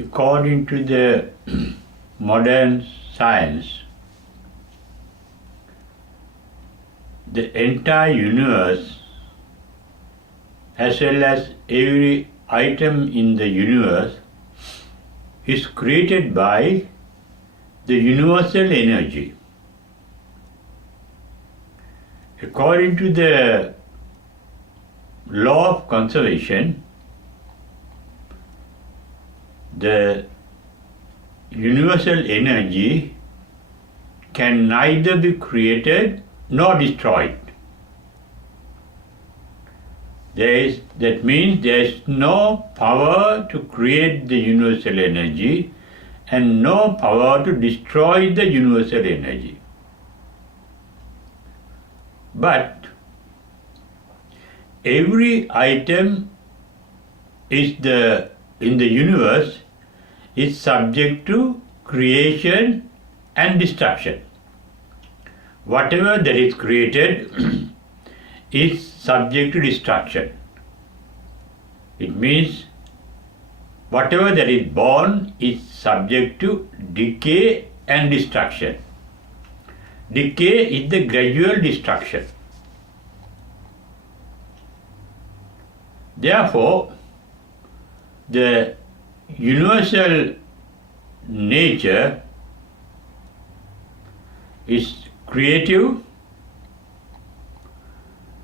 according to the modern science, the entire universe, as well as every item in the universe, is created by the universal energy. According to the law of conservation, the universal energy can neither be created nor destroyed. That means there is no power to create the universal energy and no power to destroy the universal energy. But every item in the universe is subject to creation and destruction. Whatever that is created is subject to destruction. It means whatever that is born is subject to decay and destruction. Decay is the gradual destruction. Therefore, the universal nature is creative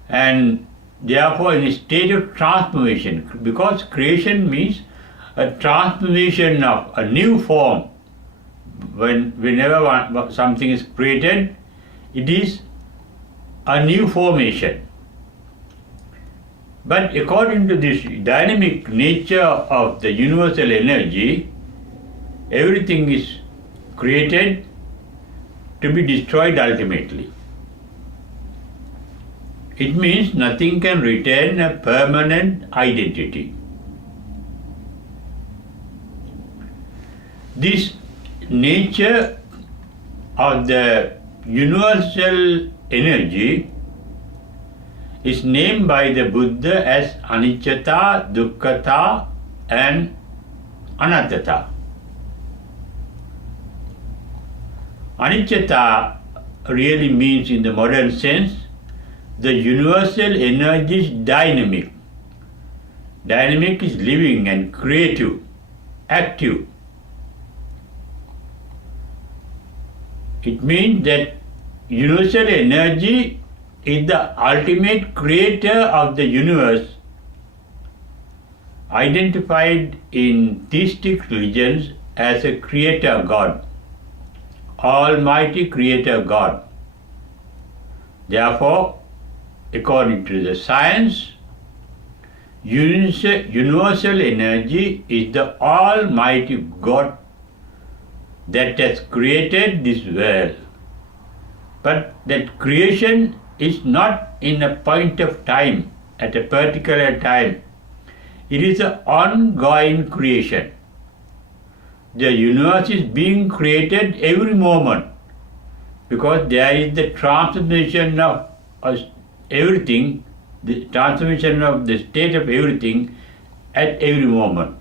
and therefore in a state of transformation, because creation means a transformation of a new form. Whenever something is created, it is a new formation. But according to this dynamic nature of the universal energy, everything is created to be destroyed ultimately. It means nothing can retain a permanent identity. This nature of the universal energy is named by the Buddha as anicca, dukkha and anatta. Anicca really means, in the modern sense, the universal energy is dynamic. Dynamic is living and creative, active. It means that universal energy is the ultimate creator of the universe, identified in theistic religions as a creator God, Almighty Creator God. Therefore, according to the science, universal energy is the Almighty God that has created this world. But that creation is not in a point of time, at a particular time. It is an ongoing creation. The universe is being created every moment, because there is the transformation of everything, the transformation of the state of everything at every moment.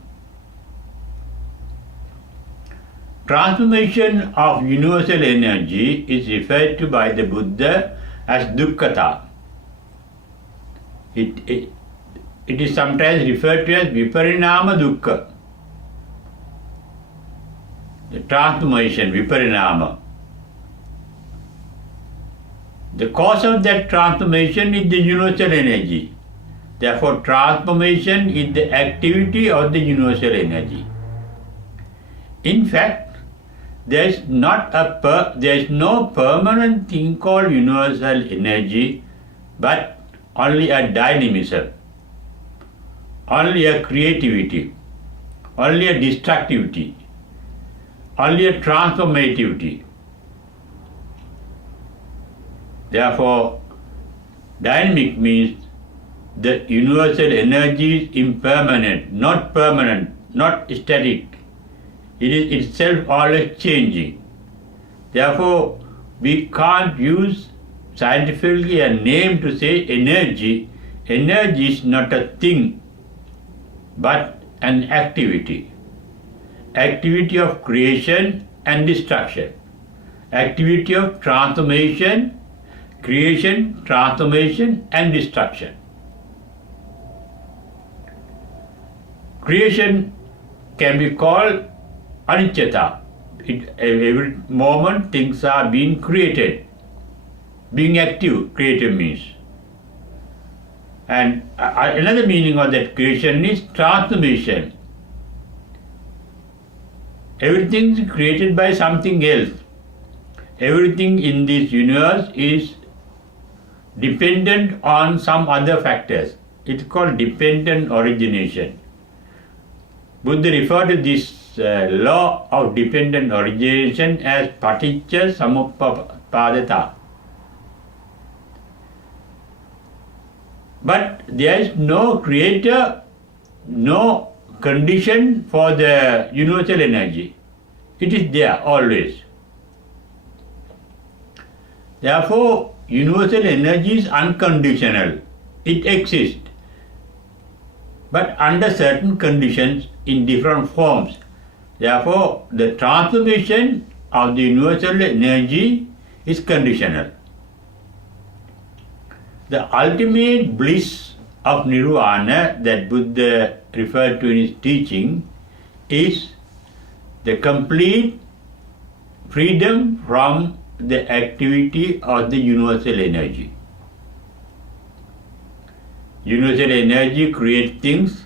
Transformation of universal energy is referred to by the Buddha as dukkha. It is sometimes referred to as viparinama dukkha. The transformation, viparinama. The cause of that transformation is the universal energy. Therefore, transformation is the activity of the universal energy. In fact, there is no permanent thing called universal energy, but only a dynamism, only a creativity, only a destructivity, only a transformativity. Therefore, dynamic means the universal energy is impermanent, not permanent, not static. It is itself always changing. Therefore, we can't use scientifically a name to say energy. Energy is not a thing, but an activity. activity of creation and destruction, activity of transformation, creation, transformation and destruction. Creation can be called anicca. Every moment things are being created. Being active, creative means. And another meaning of that creation is transformation. Everything is created by something else. Everything in this universe is dependent on some other factors. It's called dependent origination. Buddha referred to this law of dependent origination as paticca samuppadata. But there is no creator, no condition for the universal energy. It is there always. Therefore, universal energy is unconditional. It exists. But under certain conditions in different forms. Therefore, the transformation of the universal energy is conditional. The ultimate bliss of nirvana that Buddha referred to in his teaching is the complete freedom from the activity of the universal energy. Universal energy creates things,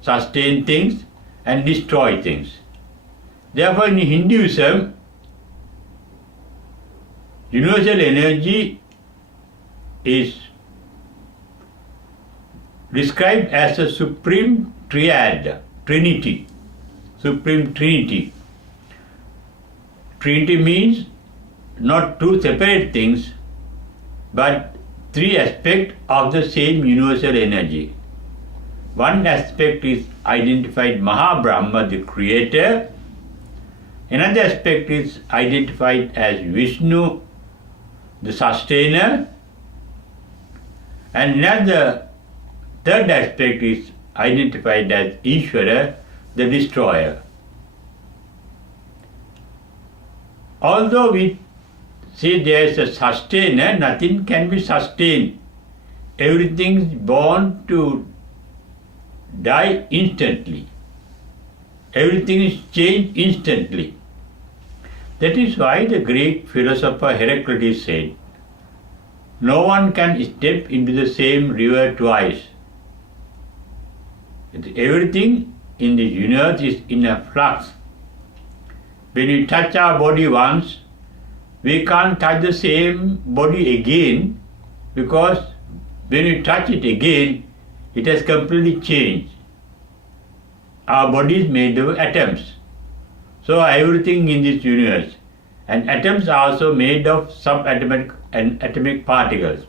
sustains things and destroys things. Therefore, in Hinduism, universal energy is described as a supreme triad, trinity, supreme trinity. Trinity means not two separate things, but three aspects of the same universal energy. One aspect is identified Mahabrahma, the creator. Another aspect is identified as Vishnu, the sustainer. And another third aspect is identified as Ishvara, the destroyer. Although we say there is a sustainer, nothing can be sustained. Everything is born to die instantly. Everything is changed instantly. That is why the Greek philosopher Heraclitus said, no one can step into the same river twice. Everything in the universe is in a flux. When we touch our body once, we can't touch the same body again, because when we touch it again, it has completely changed. Our body is made of atoms. So everything in this universe. And atoms are also made of subatomic and atomic particles.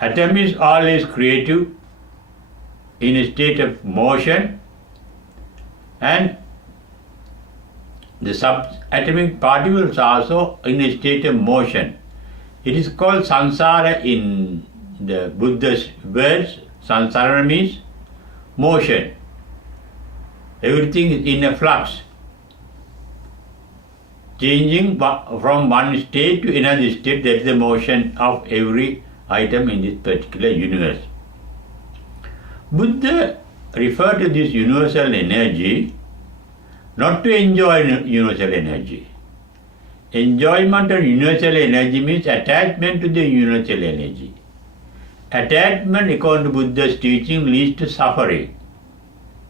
Atom is always creative, in a state of motion, and the subatomic particles are also in a state of motion. It is called samsara in the Buddha's words. Samsara means motion. Everything is in a flux, changing from one state to another state. That is the motion of every item in this particular universe. Buddha referred to this universal energy not to enjoy universal energy. Enjoyment of universal energy means attachment to the universal energy. Attachment, according to Buddha's teaching, leads to suffering,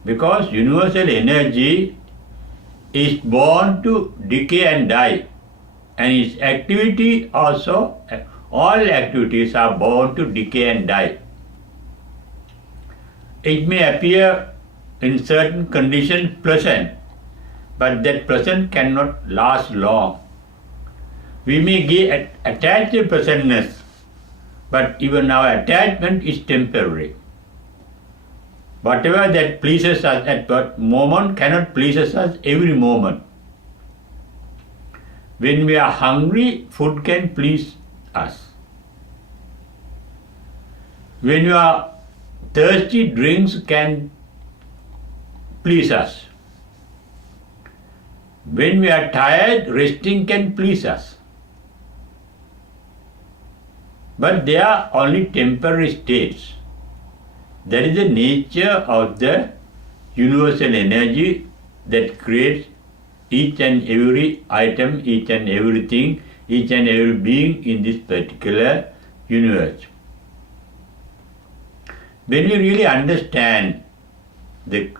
because universal energy is born to decay and die, and its activity also, all activities are born to decay and die. It may appear in certain conditions pleasant, but that pleasant cannot last long. We may get attached to pleasantness, but even our attachment is temporary. Whatever that pleases us at that moment cannot please us every moment. When we are hungry, food can please us. When you are thirsty, drinks can please us. When we are tired, resting can please us. But they are only temporary states. That is the nature of the universal energy that creates each and every item, each and everything, each and every being in this particular universe. When we really understand the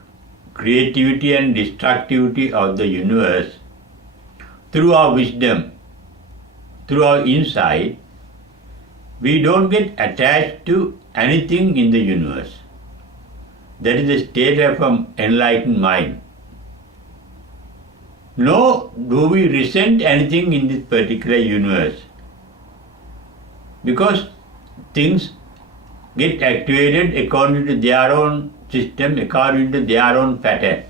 creativity and destructivity of the universe through our wisdom, through our insight, we don't get attached to anything in the universe. That is the state of an enlightened mind. Nor do we resent anything in this particular universe, because things get activated according to their own system, according to their own pattern.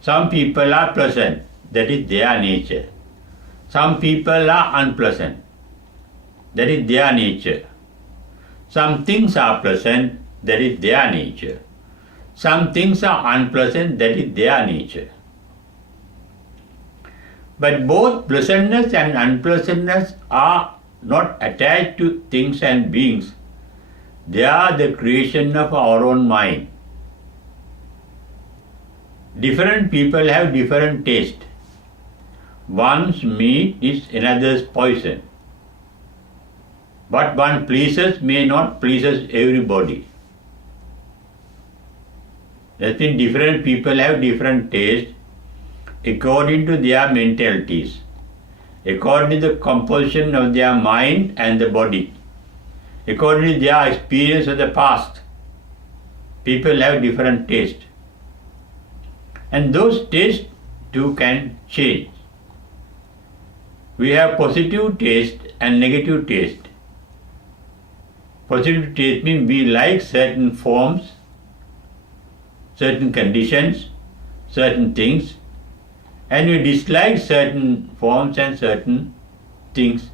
Some people are pleasant, that is their nature. Some people are unpleasant, that is their nature. Some things are pleasant, that is their nature. Some things are unpleasant, that is their nature. But both pleasantness and unpleasantness are not attached to things and beings. They are the creation of our own mind. Different people have different taste. One's meat is another's poison. What one pleases may not pleases everybody. That means different people have different taste according to their mentalities, according to the composition of their mind and the body, according to their experience of the past. People have different taste. And those tastes too can change. We have positive taste and negative taste. Positive taste means we like certain forms, certain conditions, certain things, and we dislike certain forms and certain things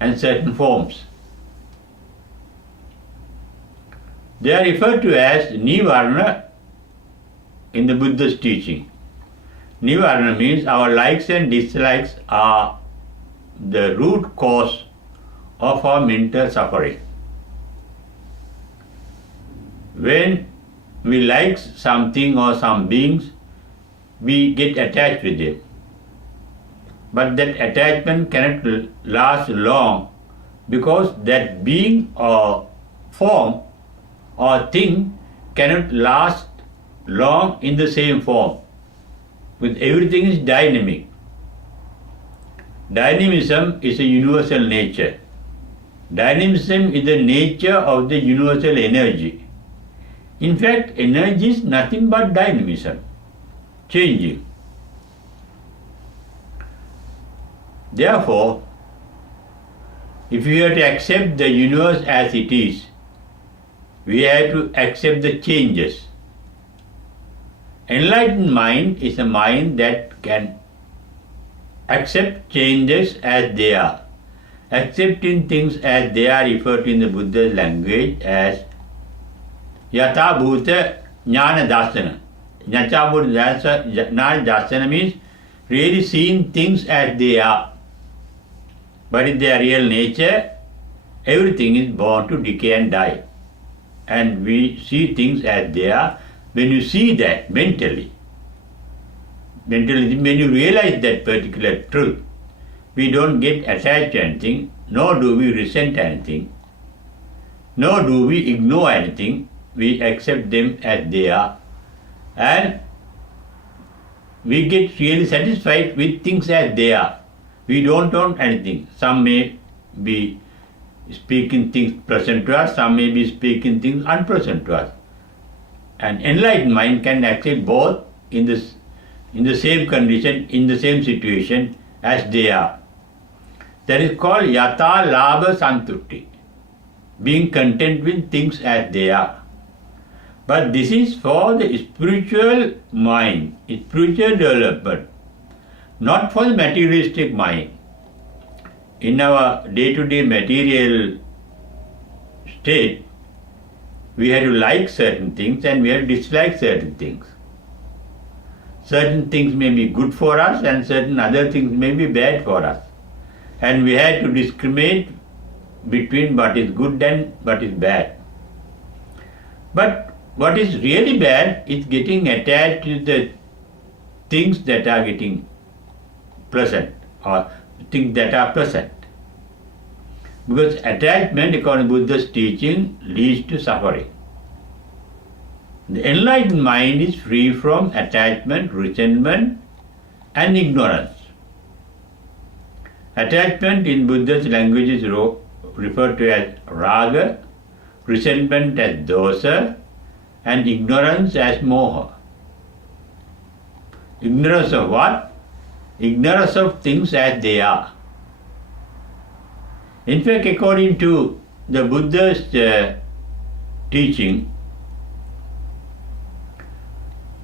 and certain forms. They are referred to as nivarana in the Buddha's teaching. Nivarana means our likes and dislikes are the root cause of our mental suffering. When we like something or some beings, we get attached with them. But that attachment cannot last long, because that being or form or thing cannot last long in the same form. With everything is dynamic. Dynamism is a universal nature. Dynamism is the nature of the universal energy. In fact, energy is nothing but dynamism, changing. Therefore, if we are to accept the universe as it is, we have to accept the changes. Enlightened mind is a mind that can accept changes as they are. Accepting things as they are referred to in the Buddha's language as yatha bhuta jnana dasana. Yatha bhuta jnana dasana means really seeing things as they are. But in their real nature, everything is born to decay and die. And we see things as they are. When you see that mentally, when you realize that particular truth, we don't get attached to anything, nor do we resent anything, nor do we ignore anything. We accept them as they are, and we get really satisfied with things as they are. We don't want anything. Some may be speaking things pleasant to us, some may be speaking things unpleasant to us. An enlightened mind can accept both in the same condition, in the same situation as they are. That is called yatha labha santruti, being content with things as they are. But this is for the spiritual mind, spiritual development, not for the materialistic mind. In our day-to-day material state, we have to like certain things and we have to dislike certain things. certain things may be good for us and certain other things may be bad for us. And we had to discriminate between what is good and what is bad. But what is really bad is getting attached to the things that are getting pleasant or things that are pleasant. Because attachment, according to Buddha's teaching, leads to suffering. The enlightened mind is free from attachment, resentment, and ignorance. Attachment in Buddha's language is referred to as raga, resentment as dosa, and ignorance as moha. Ignorance of what? Ignorance of things as they are. In fact, according to the Buddha's teaching,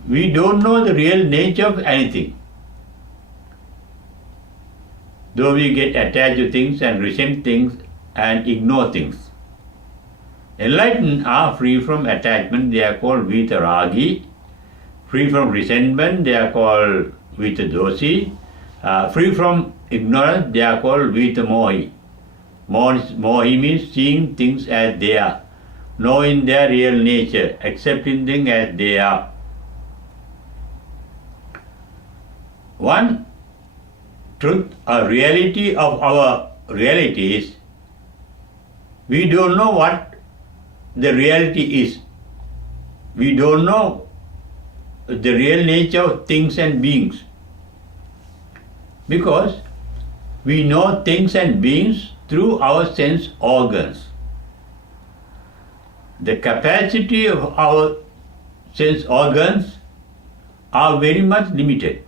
we don't know the real nature of anything. Though we get attached to things and resent things and ignore things. Enlightened are free from attachment, they are called vitaragi. Free from resentment, they are called vitadosi. Free from ignorance, they are called vitamohi. Mohi means seeing things as they are, knowing their real nature, accepting things as they are. One truth or reality of our reality is we don't know what the reality is. We don't know the real nature of things and beings. Because we know things and beings through our sense organs. The capacity of our sense organs are very much limited.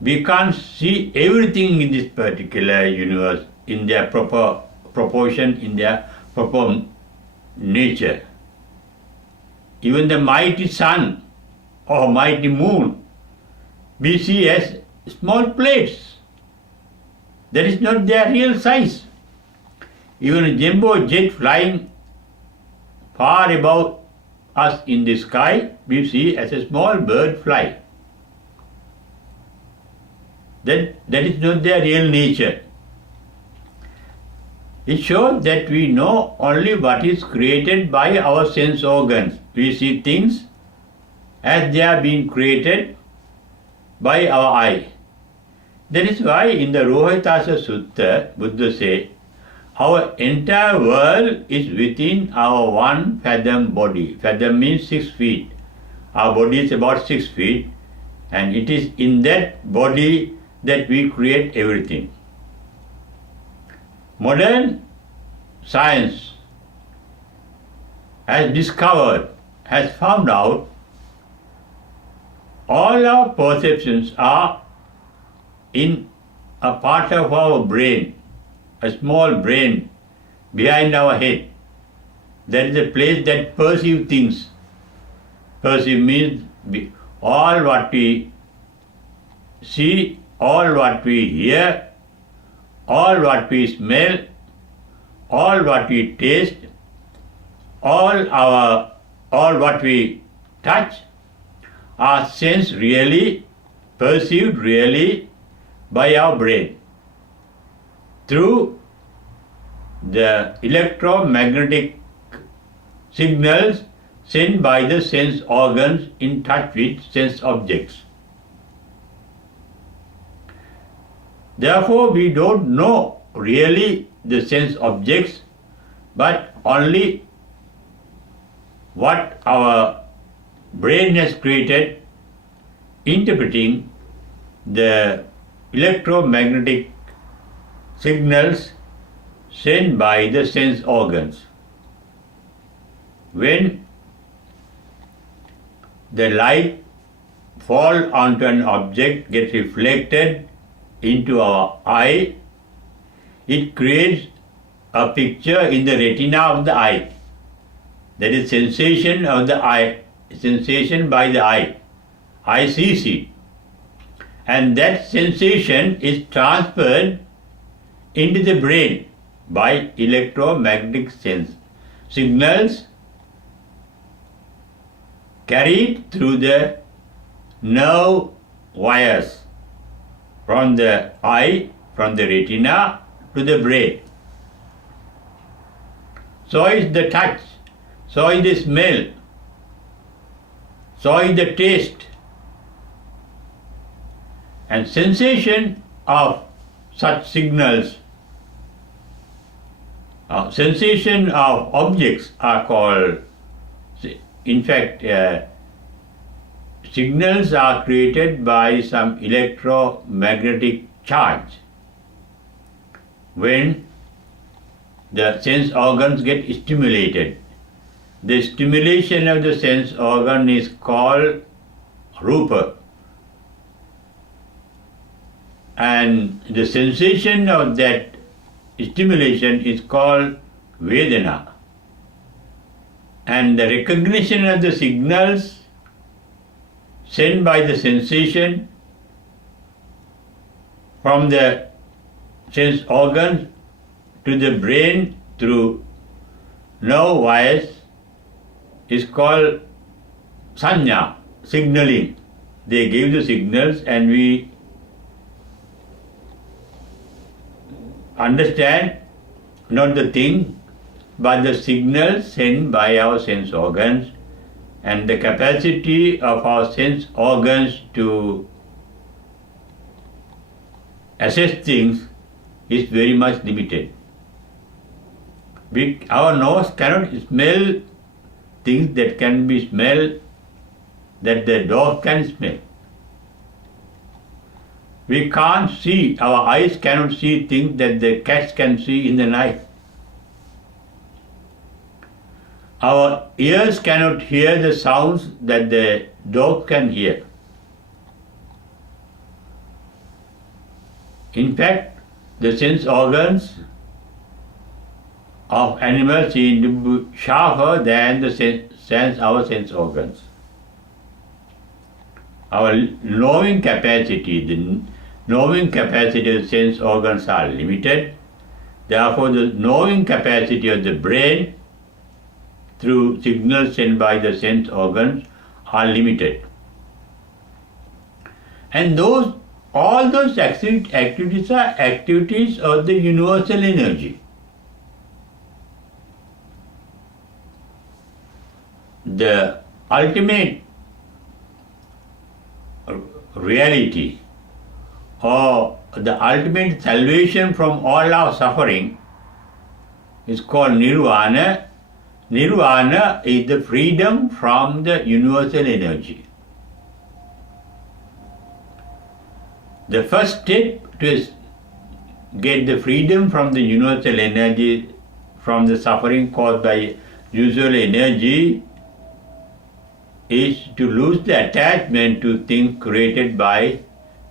We can't see everything in this particular universe in their proper proportion, in their proper nature. Even the mighty sun or mighty moon we see as small plates. That is not their real size. Even a jumbo jet flying far above us in the sky, we see as a small bird fly. That is not their real nature. It shows that we know only what is created by our sense organs. We see things as they are being created by our eye. That is why in the Rohitasa Sutta, Buddha says, our entire world is within our 1 fathom body. Fathom means 6 feet. Our body is about 6 feet, and it is in that body that we create everything. Modern science has discovered, has found out, all our perceptions are in a part of our brain, a small brain behind our head. That is the place that perceives things. Perceive means all what we see, all what we hear, all what we smell, all what we taste, all what we touch are sensed really, perceived really by our brain through the electromagnetic signals sent by the sense organs in touch with sense objects. Therefore, we don't know really the sense objects, but only what our brain has created, interpreting the electromagnetic signals sent by the sense organs. When the light falls onto an object, gets reflected into our eye, it creates a picture in the retina of the eye. That is sensation of the eye, sensation by the eye. Eye sees it. And that sensation is transferred into the brain by electromagnetic signals carried through the nerve wires from the eye, from the retina to the brain. So is the touch, so is the smell, so is the taste. And sensation of such signals, sensation of objects are called, in fact, signals are created by some electromagnetic charge. When the sense organs get stimulated, the stimulation of the sense organ is called rupa, and the sensation of that stimulation is called vedana, and the recognition of the signals sent by the sensation from the sense organs to the brain through nerve wires is called sanya, signaling. They give the signals and we understand not the thing but the signals sent by our sense organs, and the capacity of our sense organs to assess things is very much limited. Our nose cannot smell things that can be smelled, that the dog can smell. We can't see, our eyes cannot see things that the cats can see in the night. Our ears cannot hear the sounds that the dog can hear. In fact, the sense organs of animals seem to be sharper than our sense organs. Our knowing capacity, the knowing capacity of sense organs are limited. Therefore, the knowing capacity of the brain through signals sent by the sense organs are limited. And all those activities are activities of the universal energy. The ultimate reality or the ultimate salvation from all our suffering is called nirvana. Nirvana is the freedom from the universal energy. The first step to get the freedom from the universal energy, from the suffering caused by usual energy, is to lose the attachment to things created by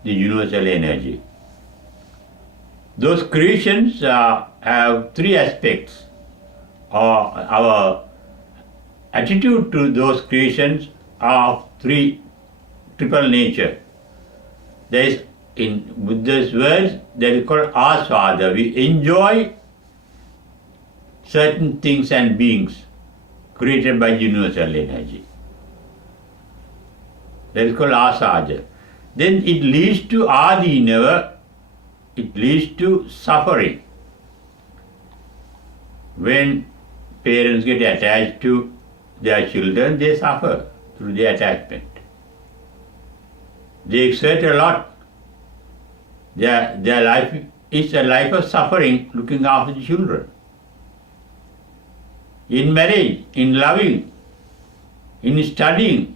the universal energy. Those creations have three aspects. Our attitude to those creations are of triple nature. There is, in Buddha's words, that is called aswada. We enjoy certain things and beings created by universal energy. That is called aswada. Then it leads to adinava, it leads to suffering. When parents get attached to their children, they suffer through their attachment. They exert a lot. Their life is a life of suffering, looking after the children. In marriage, in loving, in studying,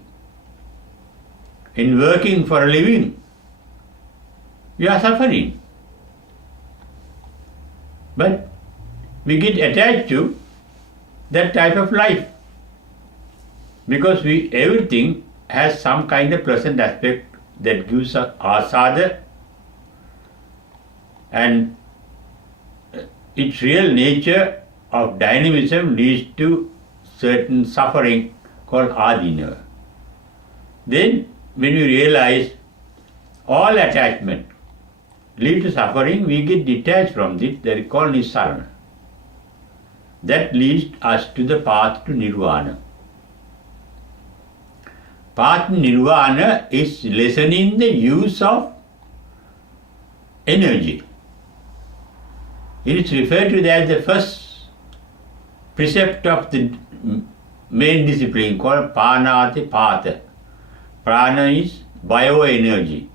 in working for a living, we are suffering. But we get attached to that type of life because everything has some kind of pleasant aspect that gives us asada, and its real nature of dynamism leads to certain suffering called adinava. Then when we realize all attachment leads to suffering, we get detached from it, that is called nissarana. That leads us to the path to nirvana. path nirvana is lessening the use of energy. It is referred to as the first precept of the main discipline called Pranati Patha. Prana is bioenergy,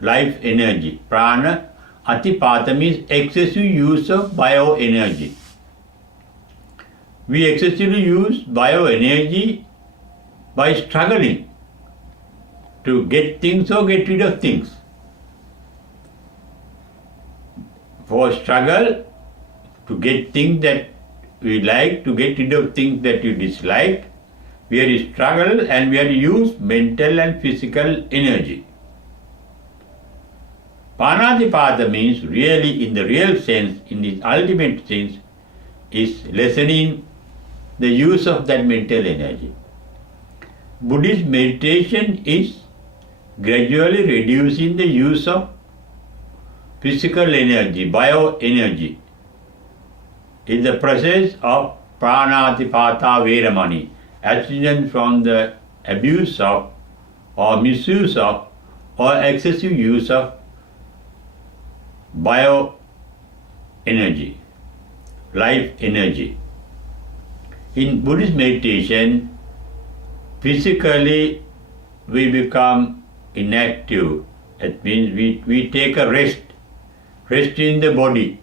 life energy. Prana Atipatha means excessive use of bioenergy. We excessively use bioenergy by struggling to get things or get rid of things. For struggle to get things that we like, to get rid of things that you dislike, we have to struggle and we have to use mental and physical energy. Panatipada means really, in the real sense, in its ultimate sense, is lessening the use of that mental energy. Buddhist meditation is gradually reducing the use of physical energy, bioenergy. In the process of pranatipata veramani, abstinence from the abuse of or misuse of or excessive use of bioenergy, life energy. In Buddhist meditation, physically we become inactive. That means we take a rest in the body.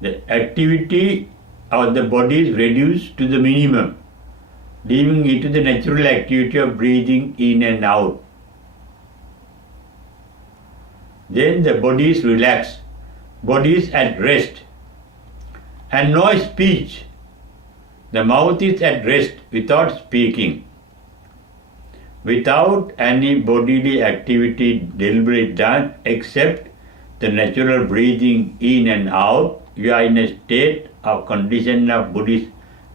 The activity of the body is reduced to the minimum, leaving it to the natural activity of breathing in and out. Then the body is relaxed, body is at rest, and no speech. The mouth is at rest without speaking, without any bodily activity deliberately done except the natural breathing in and out. You are in a state of condition of Buddhist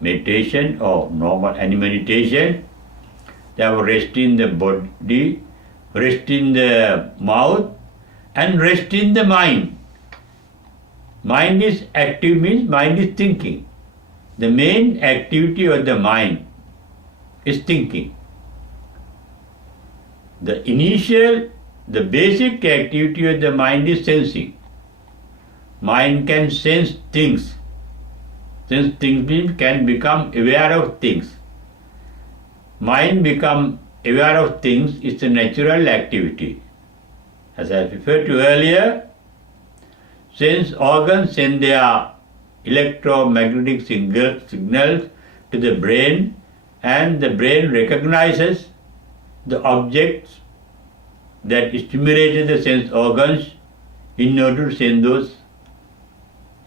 meditation or normal any meditation. They have rest in the body, rest in the mouth, and rest in the mind. Mind is active means mind is thinking. The main activity of the mind is thinking. The basic activity of the mind is sensing. Mind can sense things. Sense things means can become aware of things. Mind become aware of things is a natural activity. As I referred to earlier, sense organs send their electromagnetic signals to the brain, and the brain recognizes the objects that stimulated the sense organs in order to send those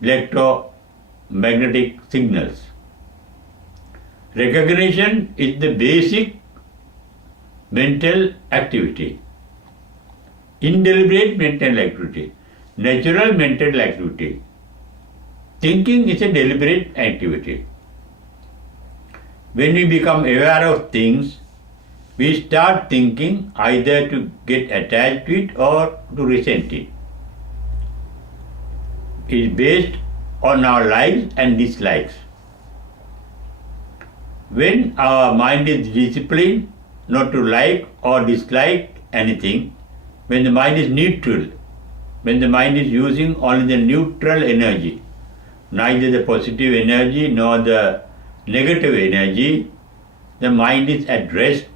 electromagnetic signals. Recognition is the basic mental activity. Indeliberate mental activity, natural mental activity. Thinking is a deliberate activity. When we become aware of things, we start thinking either to get attached to it or to resent it. It is based on our likes and dislikes. When our mind is disciplined not to like or dislike anything, when the mind is neutral, when the mind is using only the neutral energy, neither the positive energy nor the negative energy, the mind is at rest,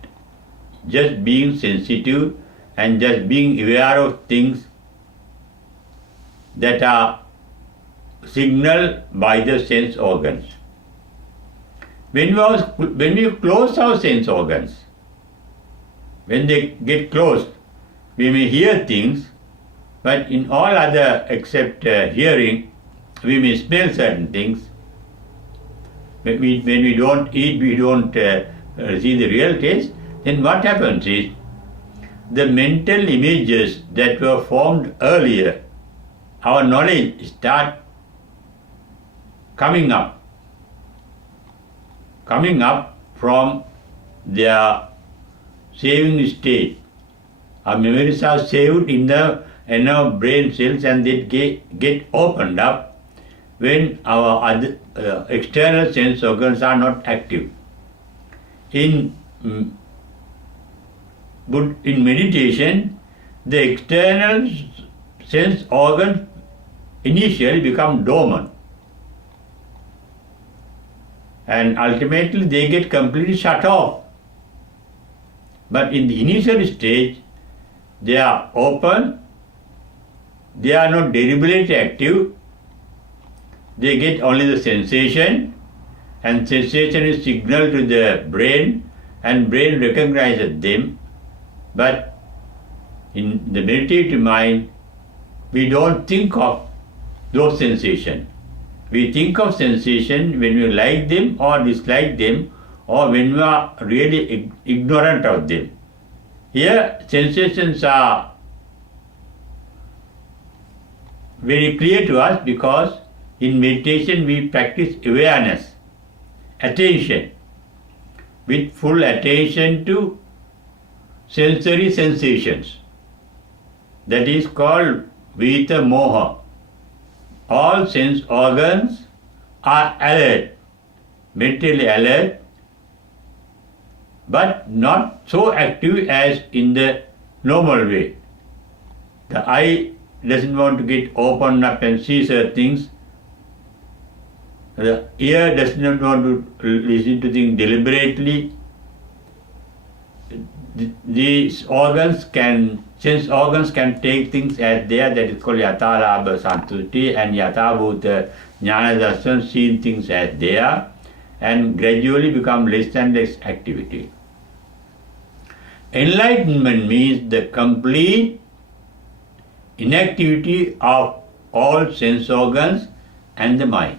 just being sensitive and just being aware of things that are signaled by the sense organs. When we close our sense organs, when they get closed, we may hear things, but in all other except hearing, we may smell certain things. When we don't eat, we don't see the real taste. Then what happens is, the mental images that were formed earlier, our knowledge start coming up from their saving state. Our memories are saved in the brain cells, and they get opened up when our other external sense organs are not active. In mm, put in meditation, the external sense organs initially become dormant. And ultimately they get completely shut off. But in the initial stage, they are open, they are not deliberately active, they get only the sensation, and sensation is signal to the brain, and brain recognizes them. But in the meditative mind, we don't think of those sensations. We think of sensation when we like them or dislike them, or when we are really ignorant of them. Here, sensations are very clear to us because in meditation we practice awareness, attention, with full attention to sensory sensations. That is called Vita Moha. All sense organs are alert, mentally alert, but not so active as in the normal way. The eye doesn't want to get opened up and see certain things. The ear does not want to listen to things deliberately. These sense organs can take things as they are, that is called Yatalabha Santuti, and Yatabhuta Jnanadarshan, seeing things as they are, and gradually become less and less activity. Enlightenment means the complete inactivity of all sense organs and the mind.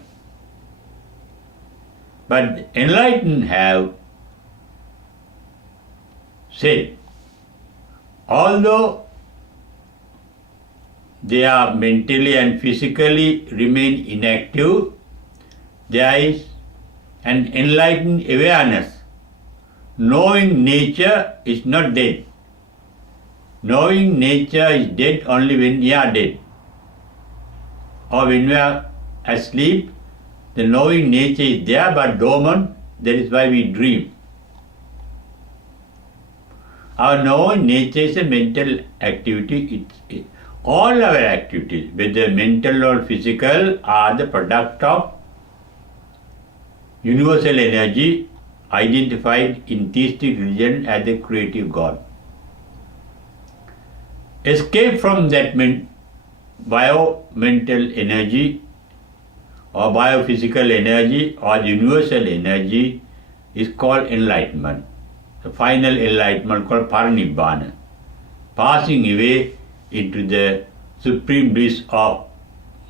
But enlightened have said, although they are mentally and physically remain inactive, there is an enlightened awareness. Knowing nature is not dead. Knowing nature is dead only when we are dead. Or when we are asleep, the knowing nature is there but dormant, that is why we dream. Our knowing nature is a mental activity. All our activities, whether mental or physical, are the product of universal energy identified in theistic religion as the creative God. Escape from that bio-mental energy or biophysical energy or universal energy is called enlightenment. The final enlightenment called parinibbana, passing away into the supreme bliss of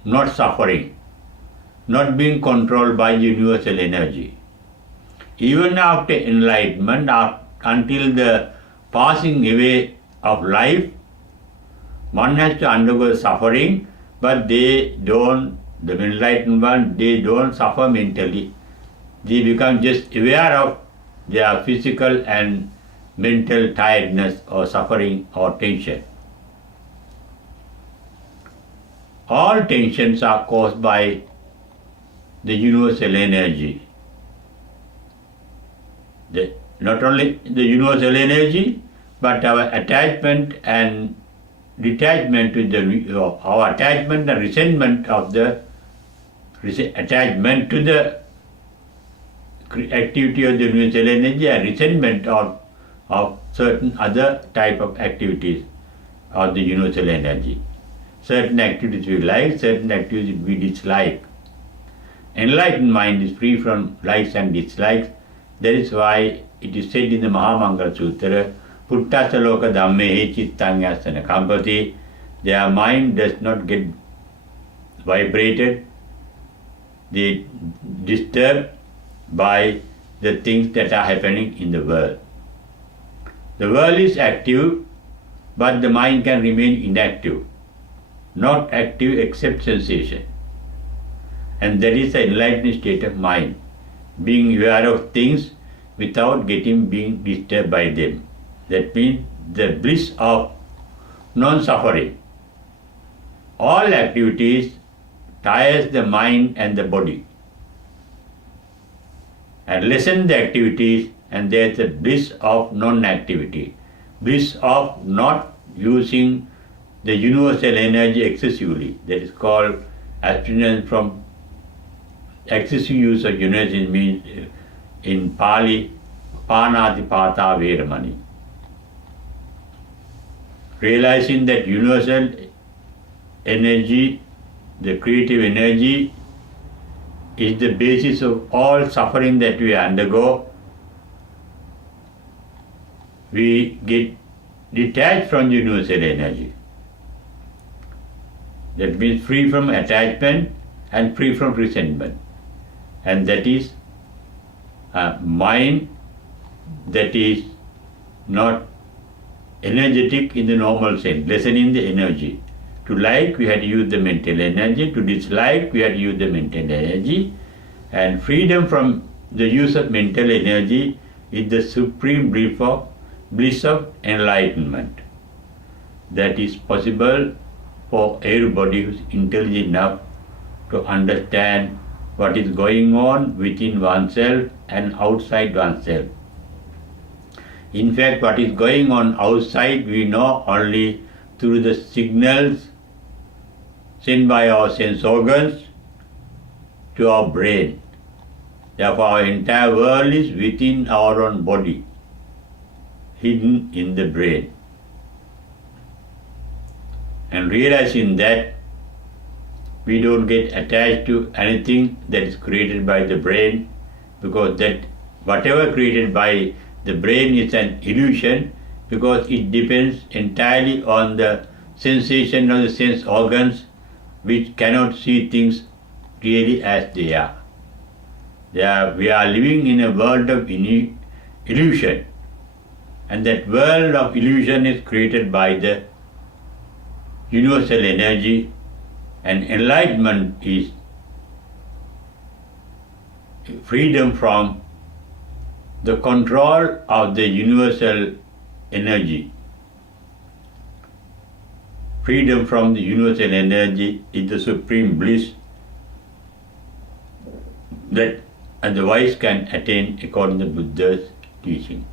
not suffering, not being controlled by universal energy. Even after enlightenment, until the passing away of life, one has to undergo suffering, but the enlightened one, they don't suffer mentally. They become just aware of their physical and mental tiredness or suffering or tension. All tensions are caused by the universal energy. Not only the universal energy, but our attachment and detachment to our attachment and resentment of the attachment to the activity of the universal energy and resentment of certain other type of activities of the universal energy. Certain activities we like, certain activities we dislike. Enlightened mind is free from likes and dislikes. That is why it is said in the Mahamangala Sutra, Puttasa loka dhammehi chittang yasana kampati. Their mind does not get vibrated, they disturbed by the things that are happening in the world. The world is active, but the mind can remain inactive, not active except sensation. And that is the enlightened state of mind, being aware of things without being disturbed by them. That means the bliss of non-suffering. All activities tires the mind and the body, and lessen the activities and there's a bliss of non-activity, bliss of not using the universal energy excessively. That is called abstinence from excessive use of universal means in Pali, Panatipata Veramani. Realizing that universal energy, the creative energy, is the basis of all suffering that we undergo, we get detached from the universal energy. That means free from attachment and free from resentment. And that is a mind that is not energetic in the normal sense, lessening the energy. To like, we had to use the mental energy. To dislike, we had to use the mental energy. And freedom from the use of mental energy is the supreme bliss of enlightenment. That is possible for everybody who is intelligent enough to understand what is going on within oneself and outside oneself. In fact, what is going on outside we know only through the signals sent by our sense organs to our brain. Therefore, our entire world is within our own body, hidden in the brain. And realizing that we don't get attached to anything that is created by the brain, because that whatever created by the brain is an illusion, because it depends entirely on the sensation of the sense organs, which cannot see things really as they are. We are living in a world of illusion, and that world of illusion is created by the universal energy, and enlightenment is freedom from the control of the universal energy. Freedom from the universal energy is the supreme bliss that and the wise can attain according to Buddha's teaching.